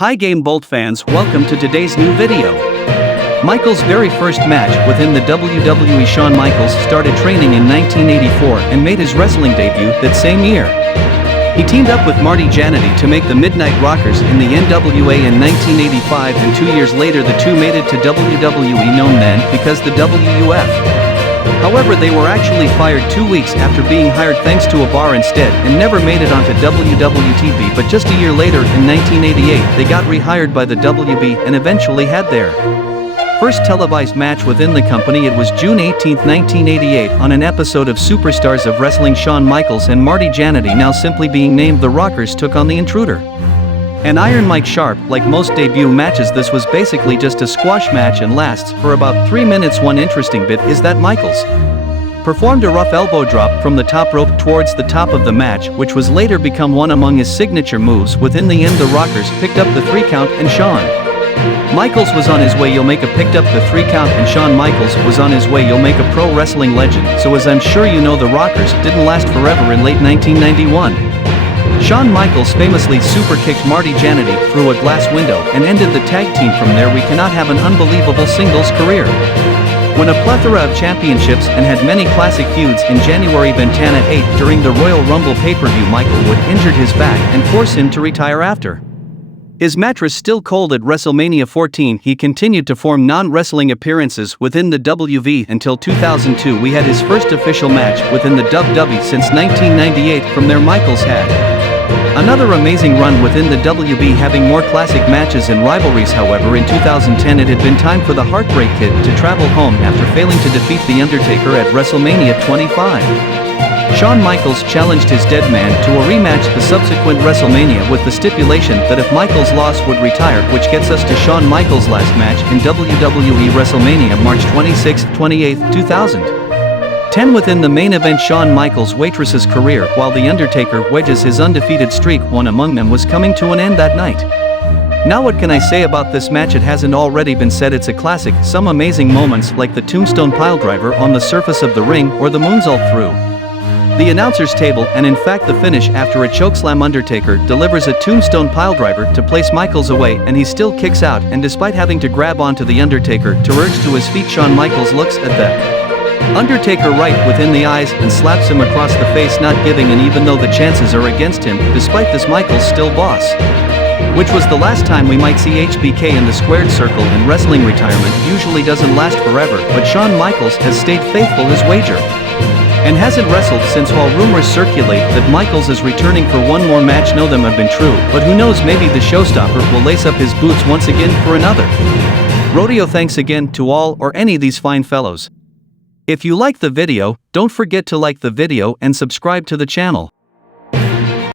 Hi Game Bolt fans, welcome to today's new video. Michaels' very first match within the WWE. Shawn Michaels started training in 1984 and made his wrestling debut that same year. He teamed up with Marty Jannetty to make the Midnight Rockers in the NWA in 1985, and 2 years later the two made it to WWE, known then because the WUF. However, they were actually fired 2 weeks after being hired thanks to a bar instead, and never made it onto WWTV. But just a year later, in 1988, they got rehired by the WB and eventually had their first televised match within the company. It was June 18, 1988, on an episode of Superstars of Wrestling. Shawn Michaels and Marty Jannetty, now simply being named the Rockers, took on the Intruder and Iron Mike Sharp. Like most debut matches, this was basically just a squash match and lasts for about 3 minutes. One interesting bit is that Michaels performed a rough elbow drop from the top rope towards the top of the match, which was later become one among his signature moves. Within the end, the Rockers picked up the 3 count and Shawn Michaels was on his way. You'll make a picked up the 3 count and Shawn Michaels was on his way. You'll make a pro wrestling legend. So as I'm sure you know, the Rockers didn't last forever. In late 1991, Shawn Michaels famously super kicked Marty Jannetty through a glass window and ended the tag team. From there, we cannot have an unbelievable singles career. Won a plethora of championships and had many classic feuds. In January Ventana 8, during the Royal Rumble pay-per-view, Michael Wood injured his back and forced him to retire after his mattress still cold. At WrestleMania 14, he continued to form non-wrestling appearances within the WV until 2002. We had his first official match within the WWE since 1998. From there, Michaels had another amazing run within the WB, having more classic matches and rivalries. However, in 2010 it had been time for the Heartbreak Kid to travel home after failing to defeat The Undertaker at WrestleMania 25. Shawn Michaels challenged his dead man to a rematch the subsequent WrestleMania, with the stipulation that if Michaels lost would retire, which gets us to Shawn Michaels' last match in WWE WrestleMania March 26-28, 2010. Within the main event, Shawn Michaels waitresses career while The Undertaker wedges his undefeated streak. One among them was coming to an end that night. Now what can I say about this match? It hasn't already been said. It's a classic. Some amazing moments like the Tombstone Piledriver on the surface of the ring or the moonsault through the announcer's table, and in fact the finish after a chokeslam. Undertaker delivers a Tombstone Piledriver to place Michaels away, and he still kicks out, and despite having to grab onto the Undertaker to urge to his feet, Shawn Michaels looks at the Undertaker right within the eyes and slaps him across the face, not giving in even though the chances are against him. Despite this, Michaels still boss, which was the last time we might see HBK in the squared circle. In wrestling, retirement usually doesn't last forever, but Shawn Michaels has stayed faithful his wager and hasn't wrestled since. While rumors circulate that Michaels is returning for one more match, none of them have been true, but who knows, maybe the showstopper will lace up his boots once again for another rodeo. Thanks again to all or any of these fine fellows. If you like the video, don't forget to like the video and subscribe to the channel.